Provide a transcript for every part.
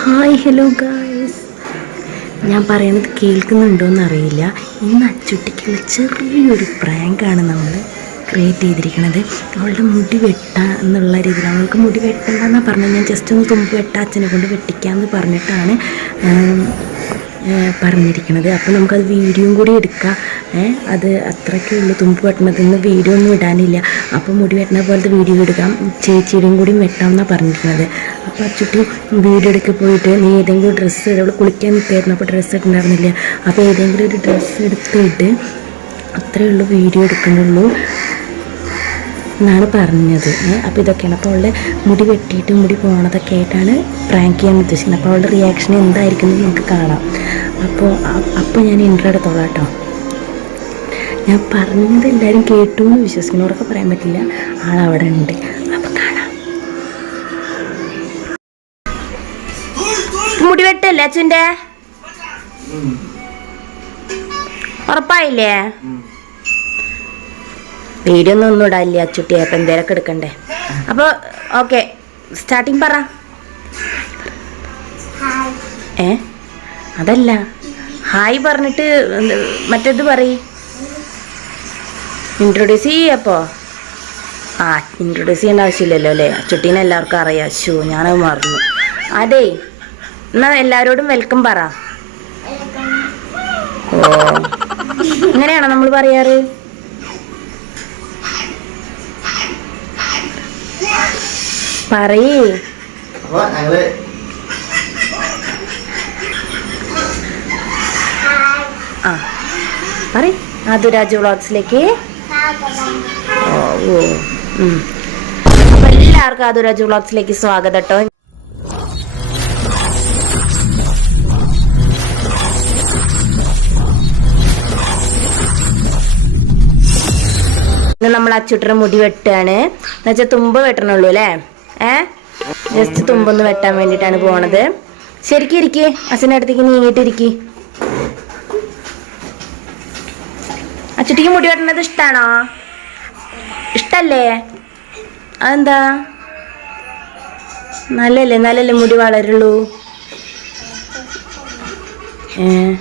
Hi hello guys ഞാൻ പറയുന്നത് കേൾക്കുന്നുണ്ടോയെന്ന് അറിയില്ല ഇന്ന് അച്ചുട്ടിക്കുള്ള ചെറിയൊരു പ്രാങ്കാണ് നമ്മൾ ക്രിയേറ്റ് ചെയ്തിരിക്കുന്നത് അവളുടെ മുടി വെട്ടാ എന്നുള്ള രീതിയിൽ അവൾക്ക് മുടി വെട്ടണ്ടെന്നാണ് പറഞ്ഞത്. ഞാൻ ജസ്റ്റ് ഒന്ന് തുമ്പ് വെട്ടാ അച്ഛനെ കൊണ്ട് വെട്ടിക്കാമെന്ന് പറഞ്ഞിട്ടാണ് പറഞ്ഞിരിക്കുന്നത് അപ്പോൾ നമുക്കത് വീഡിയോയും കൂടി എടുക്കാം. അത് അത്രയ്ക്കേ ഉള്ളൂ. തുമ്പ് വെട്ടണതെന്ന് വീഡിയോ ഒന്നും ഇടാനില്ല. അപ്പോൾ മുടി വെട്ടണ പോലത്തെ വീഡിയോ എടുക്കാം. ചേച്ചിയുടെയും കൂടി വെട്ടാമെന്നാണ് പറഞ്ഞിരിക്കുന്നത് അപ്പോൾ അച്ചുട്ടി വീഡിയോ എടുക്കാൻ പോയിട്ട് നീ ഏതെങ്കിലും ഡ്രസ്സ് അവൾ കുളിക്കാൻ നിൽക്കായിരുന്നു. അപ്പോൾ ഡ്രസ്സ് ഇട്ടുണ്ടായിരുന്നില്ല അപ്പോൾ ഏതെങ്കിലും ഒരു ഡ്രസ്സ് എടുത്തിട്ട് അത്രയേ ഉള്ളൂ വീഡിയോ എടുക്കുന്നുള്ളൂ. എന്നാണ് പറഞ്ഞത്. അപ്പോൾ ഇതൊക്കെയാണ്. അപ്പോൾ അവളുടെ മുടി വെട്ടിയിട്ട് മുടി പോണതൊക്കെ ആയിട്ടാണ് പ്രാങ്ക് ചെയ്യാൻ ഉദ്ദേശിക്കുന്നത്. അപ്പോൾ അവളുടെ റിയാക്ഷൻ എന്തായിരിക്കും എന്ന് നമുക്ക് കാണാം. അപ്പോൾ അപ്പോൾ ഞാൻ ഇൻട്രോ എടുത്തോളാം കേട്ടോ. ഞാൻ പറഞ്ഞത് എല്ലാവരും കേട്ടു എന്ന് വിശ്വസിക്കുന്നവർക്ക് പറയാൻ പറ്റില്ല. ആളവിടെ ഉണ്ട്. അപ്പോൾ കാണാം. മുടി വെട്ടല്ലേ അച്ഛന്റെ? ഉറപ്പായില്ലേ? വീഡിയോ ഒന്നും ഒന്നും ഇടാനില്ല അച്ചുട്ടി അപ്പം എന്തേലൊക്കെ എടുക്കണ്ടേ? അപ്പോൾ ഓക്കെ സ്റ്റാർട്ടിങ് പറ. ഏ? അതല്ല. ഹായ് പറഞ്ഞിട്ട് മറ്റേത് പറയ്. ഇൻട്രൊഡ്യൂസ് ചെയ്യപ്പോ. ആ ഇൻട്രൊഡ്യൂസ് ചെയ്യേണ്ട ആവശ്യമില്ലല്ലോ അല്ലേ? അച്ചുട്ടീനെ എല്ലാവർക്കും അറിയാം. ഷൂ ഞാനത് മറന്നു. അതെ എന്നാ എല്ലാവരോടും വെൽക്കം പറ. ഓ ഇങ്ങനെയാണോ നമ്മൾ പറയാറ്? പറയേ അപ്പൊ ഞങ്ങൾ ആ. പറയ് ആദുരാജ് വ്ളോഗ്സിലേക്ക് ഓ ഉം. അപ്പൊ എല്ലാവർക്കും ആദുരാജ് വ്ളോഗ്സിലേക്ക് സ്വാഗതം കേട്ടോ നമ്മൾ അച്ചുട്ടറ മുടി വെട്ടുകയാണ് എന്നുവെച്ചാൽ തുമ്പ് വെട്ടണുള്ളൂ അല്ലേ? ഏ? ജസ്റ്റ് തുമ്പൊന്ന് വെട്ടാൻ വേണ്ടിട്ടാണ് പോണത്. ശരിക്കും ഇരിക്കേ. അച്ഛന്റെ അടുത്തേക്ക് നീങ്ങിയിട്ട് ഇരിക്കേ. അച്ചുട്ടിക്ക് മുടി വെട്ടണത് ഇഷ്ടാണോ? ഇഷ്ടല്ലേ? അതെന്താ? നല്ലല്ലേ നല്ലല്ലേ മുടി വളരുള്ളൂ? ഏ?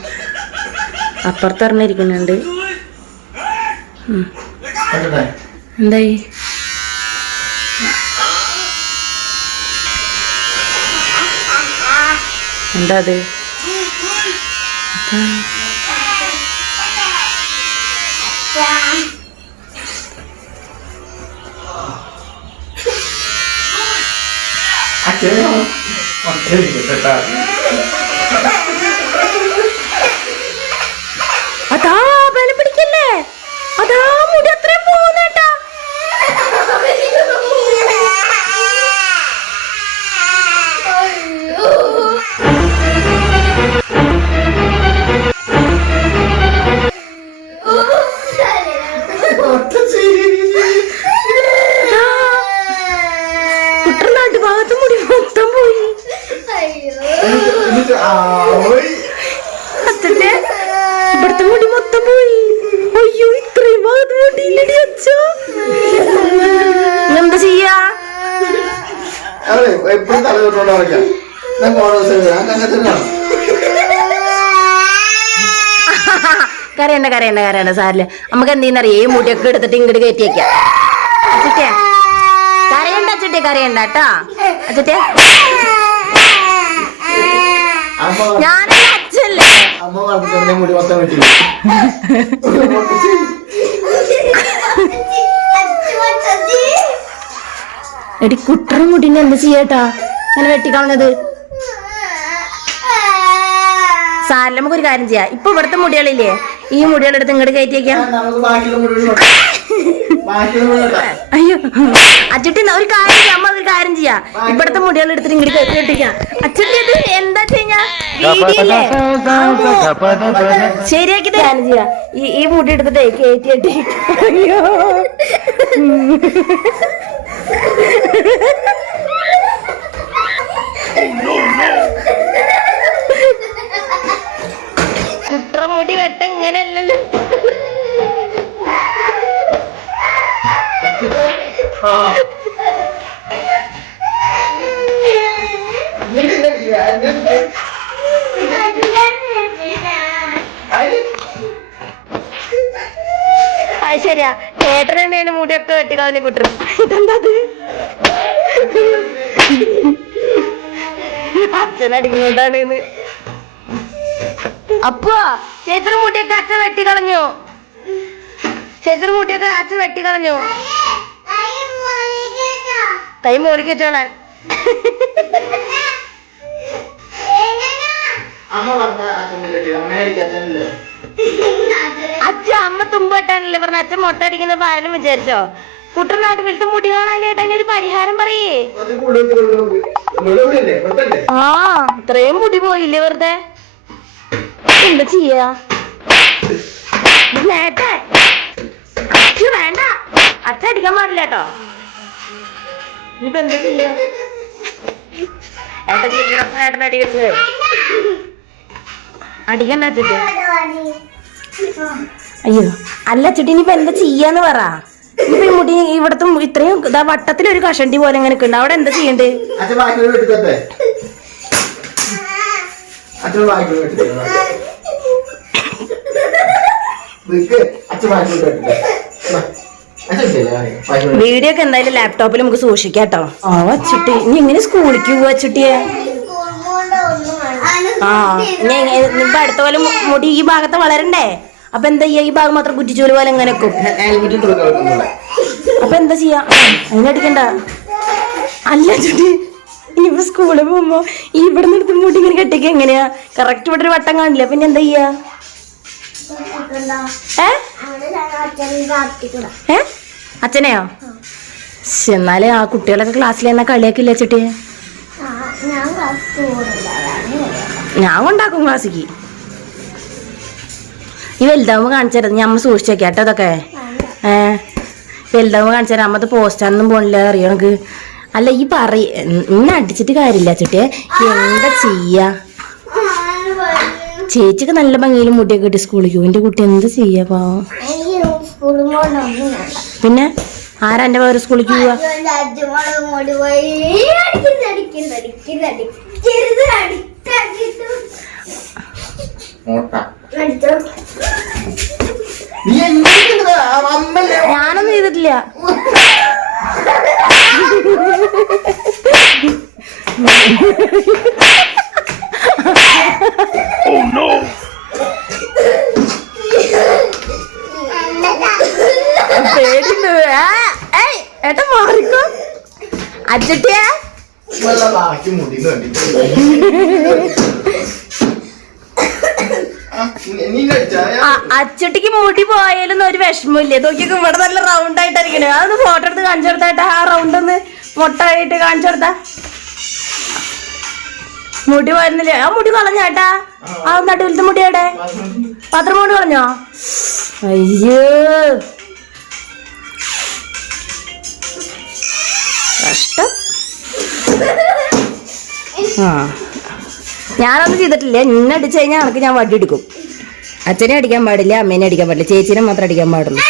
അപ്പുറത്തിറങ്ങിയിരിക്കുന്നുണ്ട് ഉം. കണ്ടിട്ടെ എന്തായി എന്താ അത് അതാ. അച്ഛനെ അച്ഛനെ കേട്ടാ അതാ കരയണ്ട കരയണ്ട കരയണ്ട സാറിൽ. നമുക്ക് എന്തെന്നറിയാം? ഈ മുടിയൊക്കെ എടുത്തിട്ട് ഇങ്ങോട്ട് കയറ്റിയേക്കാം വെക്കാം. കരയണ്ട അച്ഛത്തെ കരയണ്ട കേട്ടാ. അമ്മ ഞാനല്ല അച്ഛല്ലേ എടി കുട്ടറ മുടിനെ എന്ത് ചെയ്യട്ടാ അങ്ങനെ വെട്ടിക്കളഞ്ഞത്. സാറില്ല നമുക്കൊരു കാര്യം ചെയ്യാം. ഇപ്പൊ ഇവിടുത്തെ മുടികളില്ലേ? ഈ മുടികളെടുത്ത് ഇങ്ങോട്ട് കയറ്റിയേക്കാം. നമുക്ക് ബാക്കിയുള്ള മുടി ബാക്കിയുള്ള മുടി വെട്ടാം. അയ്യോ. അച്ചുട്ടി ഒരു കാര്യം ചെയ്യാം. അമ്മ ഒരു കാര്യം ചെയ്യാം. ഇവിടുത്തെ മുടികൾ എടുത്തിട്ട് ഇങ്ങോട്ട് കയറ്റി കെട്ടിക്കാം. അച്ചുട്ടി ഇത് എന്താ ചെയ്യാ വീഡിയല്ലേ ശരിയാക്കി തരാനും ചെയ്യാ. ഈ ഈ മുടി എടുത്തിട്ടേ കയറ്റി കെട്ടി അയ്യോ. കുട്ടറ മുടി വെട്ട ഇങ്ങനെയല്ലല്ലോ. ഇങ്ങനെ അത് ശരിയാ. ചേട്ടൻ തന്നെയാണ് മുടിയൊക്കെ വെട്ടിക്കളഞ്ഞ് കുട്ടരും ഇതെന്താ അച്ഛനടിക്കുന്നതാണ് അപ്പോ ചേച്ചന് മുടിയൊക്കെ അച്ഛൻ വെട്ടിക്കളഞ്ഞു ചേച്ചന് മുടിയൊക്കെ അച്ഛൻ വെട്ടിക്കളഞ്ഞു കൈ മോളിക്ക് വെച്ചോളാൻ. അച്ഛനില്ല അമ്മ തുമ്പ് വെട്ടാനല്ലേ പറഞ്ഞ. അച്ഛൻ മുട്ട അടിക്കുന്ന പാലും വിചാരിച്ചോ? കുട്ടനാട്ട് വിളിച്ച് മുടി കാണാൻ ചേട്ടൻ ഒരു പരിഹാരം പറയേ. ആ ഇത്രയും മുടി പോയില്ലേ വെറുതെ? എന്താ ചെയ്യാ? നേട്ടെ അടിക്കണ്ട അയ്യോ. അല്ല അച്ഛട്ടി ഇനിയിപ്പോ എന്താ ചെയ്യാന്ന് പറ. ഇപ്പൊ മുടി ഇവിടത്തും ഇത്രയും ഇതാ വട്ടത്തിലൊരു കഷണ്ടി പോലെ ഇങ്ങനെ ഉണ്ട് അവിടെ എന്താ ചെയ്യണ്ടേ? അച്ഛൻ വായിക്കൂടെ അച്ഛൻ നിക്ക് വായിക്കൂടെ വീഡിയോ ഒക്കെ എന്തായാലും ലാപ്ടോപ്പിൽ നമുക്ക് സൂക്ഷിക്കാം കേട്ടോ. ആ വച്ചിട്ട് നീ എങ്ങനെ സ്കൂളിലേക്ക് പോവാ ചുട്ടിയെ? ആ ഇനി ഇനിയിപ്പോ അടുത്ത പോലെ മുടി ഈ ഭാഗത്ത് വളരണ്ടേ? അപ്പൊ എന്താ ചെയ്യാ ഈ ഭാഗം മാത്രം കുറ്റിച്ചോൽ പോലെ എങ്ങനെ അപ്പൊ എന്താ ചെയ്യാ? അതിനടിക്കണ്ട. അല്ല ചുട്ടി. ഇനിയിപ്പോ സ്കൂളിൽ പോകുമ്പോ ഈ ഇവിടെ നിർത്തി മുടി ഇങ്ങനെ കെട്ടിക്ക എങ്ങനെയാ? കറക്റ്റ് ഇവിടെ ഒരു വട്ടം കാണില്ല? പിന്നെ എന്താ ചെയ്യാ? ഏ? അച്ഛനെയോ? എന്നാലേ ആ കുട്ടികളൊക്കെ ക്ലാസ്സിൽ എന്നാ കളിയാക്കില്ല ചേട്ടി ഞാൻ കൊണ്ടാക്കും ക്ലാസ്സിക്ക് ഈ വലുതാവുമ്പോ കാണിച്ചത് ഞാൻ അമ്മ സൂക്ഷിച്ചു വെക്കാം കേട്ടോ അതൊക്കെ. ഏ? വലുതാവുമ്പോ കാണിച്ചാൽ അമ്മത് പോസ്റ്റാണെന്നും പോണില്ല? അറിയണക്ക് അല്ല ഈ പറയ. ഇന്നെ അടിച്ചിട്ട് കാര്യമില്ല ചേട്ടിയെ. എന്താ ചെയ്യാ? ചേച്ചിക്ക് നല്ല ഭംഗിയിൽ മുടിയൊക്കെ കിട്ടി സ്കൂളിൽ പോകും എന്റെ കുട്ടി എന്താ ചെയ്യാ പാവം? പിന്നെ ആരാ എന്റെ വേറെ സ്കൂളിൽ പോവാ? ഞാനൊന്നും നീ എങ്ങനെ no! പേടിണ്ട്? ഏട്ടാ മാറിക്കോ. അജട്ടിയാ. വല്ല ബാക്കി മുടി കണ്ടിട്ട് നീ കഴിച്ചാ അച്ചട്ടിക്ക് മുടി പോയാലൊന്നും ഒരു വിഷമമില്ല നോക്കിയൊക്കെ ഇവിടെ നല്ല റൗണ്ട് ആയിട്ടായിരിക്കണേ. അതൊന്ന് ഫോട്ടോ എടുത്ത് കാണിച്ചു കൊടുത്തായിട്ട് ആ റൗണ്ട് ഒന്ന് മുട്ടായിട്ട് കാണിച്ചു കൊടുത്താ. മുടി പോയിരുന്നില്ലേ? ആ മുടി കളഞ്ഞാട്ടാ ആ നടുവിലത്തെ മുടി അവിടെ പത്ര മുടി കളഞ്ഞോ? അയ്യോ. കഷ്ടം. ആ. ഞാനൊന്നും ചെയ്തിട്ടില്ല. നിന്നെ അടിച്ചു കഴിഞ്ഞാൽ എനിക്ക് ഞാൻ വടി എടുക്കും. അച്ഛനെ അടിക്കാൻ പാടില്ല അമ്മേനെ അടിക്കാൻ പാടില്ല ചേച്ചീനെ മാത്രം അടിക്കാൻ പാടുള്ളൂ.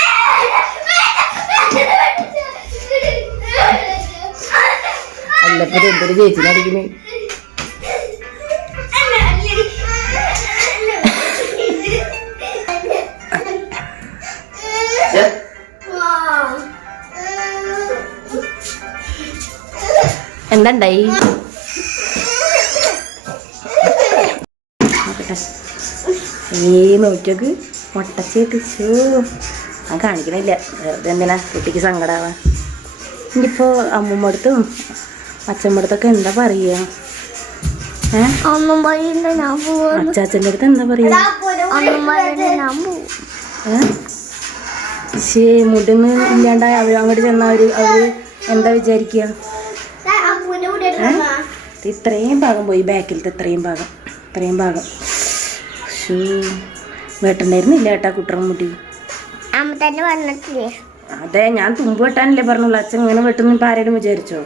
എന്താണ്ടായി ഏ നോക്കിയോക്ക് മുട്ടച്ചേക്ക് ഷോ ഞാൻ കാണിക്കണില്ല. വെറുതെ എന്തിനാ കുട്ടിക്ക് സങ്കടാവാ ഇനിയിപ്പോ അമ്മൂമ്മടുത്തും അച്ഛമ്മടുത്തൊക്കെ എന്താ പറയാ? ഏ? ഒന്നും ഞാൻ പോവാ അച്ചാച്ചന്റെ അടുത്ത് എന്താ പറയാ? ഒന്നും പറയണ്ട ഞാൻ പോവും. ഏ? ശേ മുടിന്ന് ഇല്ലാണ്ടായി അവർ അങ്ങോട്ട് ചെന്നാ അവർ അവർ എന്താ വിചാരിക്കുക ഇത് ഇത്രയും ഭാഗം പോയി ബാക്കിലത്തെ ഇത്രയും ഭാഗം ഇത്രയും ഭാഗം. ഷൂ വെട്ടണ്ടായിരുന്നില്ല ഏട്ടാ അമ്മ തന്നെ അതെ ഞാൻ തുമ്പ് വെട്ടാനല്ലേ പറഞ്ഞുള്ളൂ. അച്ഛൻ ഇങ്ങനെ വെട്ടുന്നു ഇപ്പം ആരെങ്കിലും വിചാരിച്ചോ?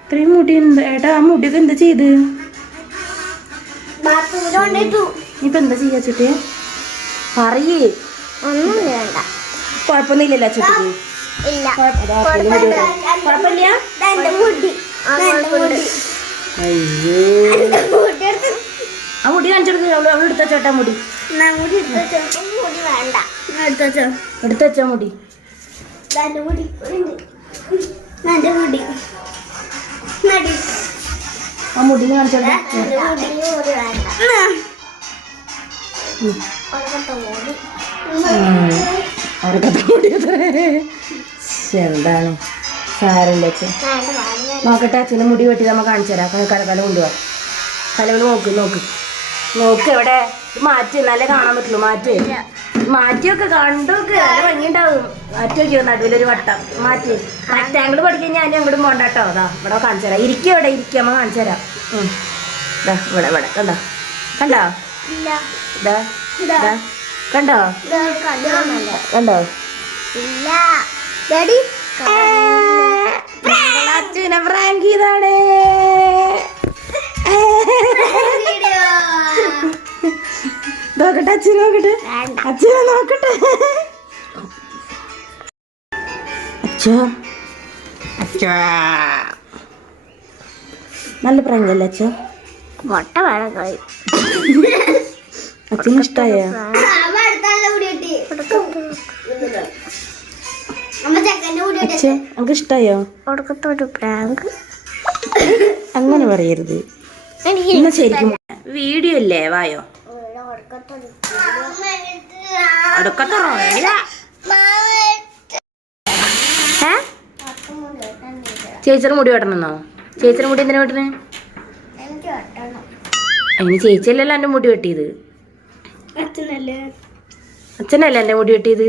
ഇത്രയും മുടി എന്താ? ഏട്ടാ ആ മുടിയൊക്കെ എന്താ ചെയ്ത്? ഇപ്പൊ എന്താ ചെയ്യാ ചുട്ടി പറയേ. ഒന്നും വേണ്ട. കുഴപ്പമൊന്നുമില്ലല്ലോ കുഴപ്പമില്ല അയ്യോ. ആ മുടി കാണിച്ചെടുക്കുക അവൾ അവൾ എടുത്ത ചേട്ടാ മുടി. മുടി എടുത്തോ മുടി വേണ്ട. എടുത്തോ വെച്ചാ. മുടി. മുടി. നല്ല മുടി. ആ മുടി കാണിച്ചെടുക്ക മുടി. അവർക്ക് എന്താണ്? സാരല്ല നോക്കട്ടെ അച്ഛനും മുടി വെട്ടി നമ്മ കാണിച്ചു തരാം. കടക്കാലം കൊണ്ടുപോകാം കലകൾ നോക്ക് നോക്ക്. നോക്ക് എവിടെ? മാറ്റ് മാറ്റി നല്ല കാണാൻ പറ്റുള്ളൂ. മാറ്റി. മാറ്റിയൊക്കെ കണ്ടോക്ക്. നല്ല ഭംഗിയുണ്ടാവും മാറ്റി നോക്കിയോ നടുവിലൊരു വട്ടം. മാറ്റി. റെക്ടാങ്കിൾ പഠിക്കാൻ ഞാൻ അങ്ങോട്ടും പോണ്ട കേട്ടോ. അതാ ഇവിടെ കാണിച്ചു തരാം. ഇരിക്കും ഇവിടെ ഇരിക്കാം. അമ്മ കാണിച്ചു തരാം. ഇവിടെ ഇവിടെ. കണ്ടോ? കണ്ടോ? കണ്ടോ? കണ്ടോ? ഇല്ല. ചെയ്താണ് നോക്കട്ടെ അച്ഛൻ നോക്കട്ടെ. അച്ഛനെ നോക്കട്ടെ. അച്ഛോ. അച്ഛാ. നല്ല പ്രാങ്കല്ലേ അച്ഛോ? മുട്ട കൈ അച്ഛന് ഇഷ്ടായോ? അച്ഛ നമുക്ക് ഇഷ്ടായോ? അങ്ങനെ പറയരുത്. ശരിക്കും വീഡിയോ അല്ലേ വായോ? അടുക്കത്തെ റോയില. ഏ? ചേച്ചിയുടെ മുടി വെട്ടണമെന്നോ? ചേച്ചിയുടെ മുടി എന്തിനാ വെട്ടണേ? എനിക്ക് വെട്ടണം അതിന് ചേച്ചിയല്ലല്ലോ എന്റെ മുടി വെട്ടിയത്. അച്ഛനല്ലേ? എന്റെ എന്റെ മുടി വെട്ടിയത്?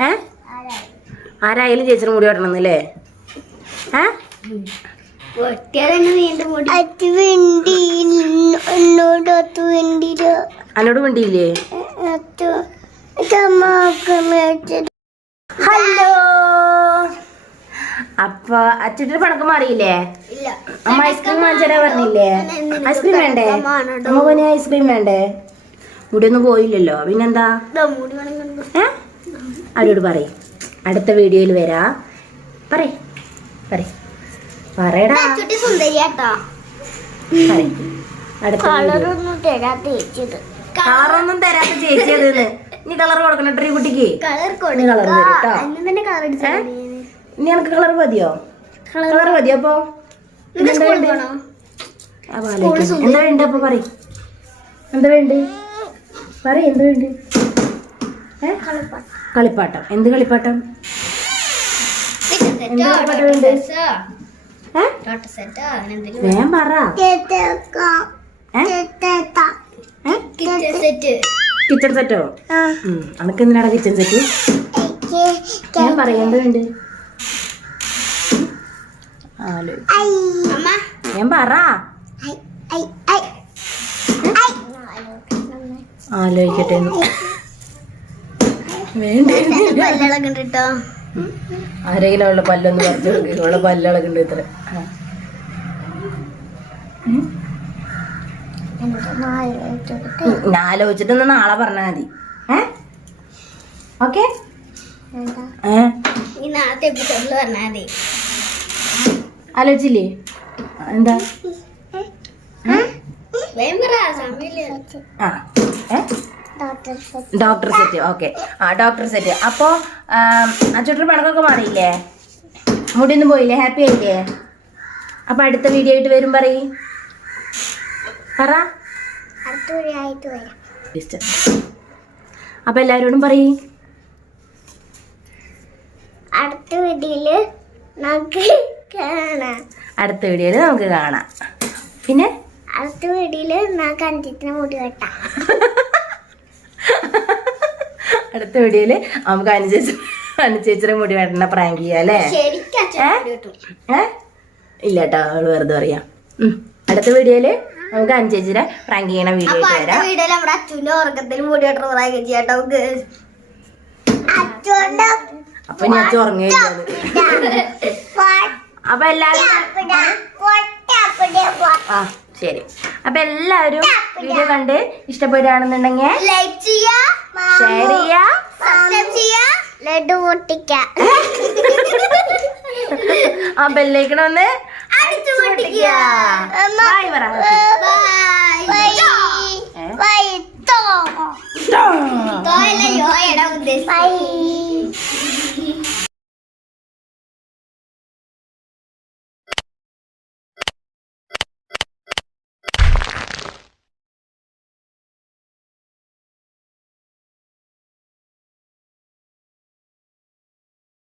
ഏ? ആരായാലും ആരായാലും ചേച്ചിയുടെ മുടി വെട്ടണമെന്നല്ലേ? ഏ? അച്ഛ വേണ്ടിയില്ല ഹലോ. അപ്പൊ അച്ഛന്റെ പണക്കം മാറിയില്ലേ? ഇല്ല. അമ്മ ഐസ്ക്രീം വാങ്ങിച്ചാ പറഞ്ഞില്ലേ? ഐസ്ക്രീം വേണ്ടേ? അമ്മ പോനെ ഐസ്ക്രീം വേണ്ടേ? മുടിയൊന്നും പോയില്ലല്ലോ. പിന്നെന്താ? ഏ? അവരോട് പറയും. അടുത്ത വീഡിയോയിൽ വരാ. പറയ്. പറയ്. പറയടാ. ചുട്ടി സുന്ദരിയാട്ടോ കളറൊന്നും തരാത്ത ചേച്ചിത് കളറൊന്നും തരാത്ത നീ കളർ കൊടുക്കണ ട്രീ കുട്ടിക്ക്. കളർ? ഇനി എനിക്ക് കളർ മതിയോ? കളർ മതിയോ അപ്പൊ? എന്താ വേണ്ട? അപ്പൊ പറ എന്താ വേണ്ട? പറ എന്താ വേണ്ട? കളിപ്പാട്ടം. എന്ത് കളിപ്പാട്ടം? എന്ത് കളിപ്പാട്ടം വേണ്ടേ? വേഗം പറ? കിച്ചൺ സെറ്റോ. അനക്ക് എന്തിനാടാ കിച്ചൺ സെറ്റ്? ഞാൻ പറയാം എന്താ വേണ്ട? ഞാൻ പറ. ആലോചിക്കട്ടെ. വേണ്ടേ? ആരെങ്കിലും അവളുടെ പല്ലൊന്ന് പറിച്ചു അവളുടെ പല്ലളകുണ്ട് ഇത്ര. ആലോചിച്ചിട്ട് നാളെ പറഞ്ഞാൽ മതി. ഏ? ഓക്കെ? ആലോചിച്ചില്ലേ? എന്താ? ആ. ഏ? ഡോക്ടർ സെറ്റ് ഓക്കെ ആ ഡോക്ടർ സെറ്റ് അപ്പോൾ അച്ചോട്ടർ പണക്കൊക്കെ മാറിയില്ലേ? മുടിയൊന്നും പോയില്ലേ? ഹാപ്പി ആയില്ലേ? അപ്പോൾ അടുത്ത വീഡിയോ ആയിട്ട് വരും പറയ്. പറ. അപ്പം എല്ലാവരോടും പറയ്. അടുത്ത വീഡിയോയിൽ നമുക്ക് കാണാം. അടുത്ത വീഡിയോയിൽ നമുക്ക് കാണാം. പിന്നെ? അടുത്ത വീഡിയോയിൽ നമുക്ക് അഞ്ചിത്തിന് മുടി വെട്ടാം. അടുത്ത വീഡിയോയിൽ നമുക്ക് അനുചേച്ചി അനുചേച്ചിയുടെ മുടി വെട്ടണ പ്രാങ്ക് ചെയ്യാം അല്ലേ? ഇല്ല കേട്ടോ അവൾ വെറുതെ പറയാം. അടുത്ത വീഡിയോയിൽ നമുക്ക് അനുചേച്ചിയുടെ പ്രാങ്ക് ചെയ്യണ വീഡിയോ അപ്പൊ ഞാൻ ഉറങ്ങിയില്ല അപ്പൊ എല്ലാവരും ആ. ശരി. അപ്പൊ എല്ലാവരും വീഡിയോ കണ്ട് ഇഷ്ടപ്പെടുകയാണെന്നുണ്ടെങ്കിൽ ലൈക്ക് ചെയ്യാ ഷെയർ സബ്സ്ക്രൈബ് ആ ബെല്ലേക്കണമെന്ന് അടിച്ചു പൊട്ടിക്കുക. ബൈ പറ ബൈ ബൈ ഉദ്ദേശം ബൈ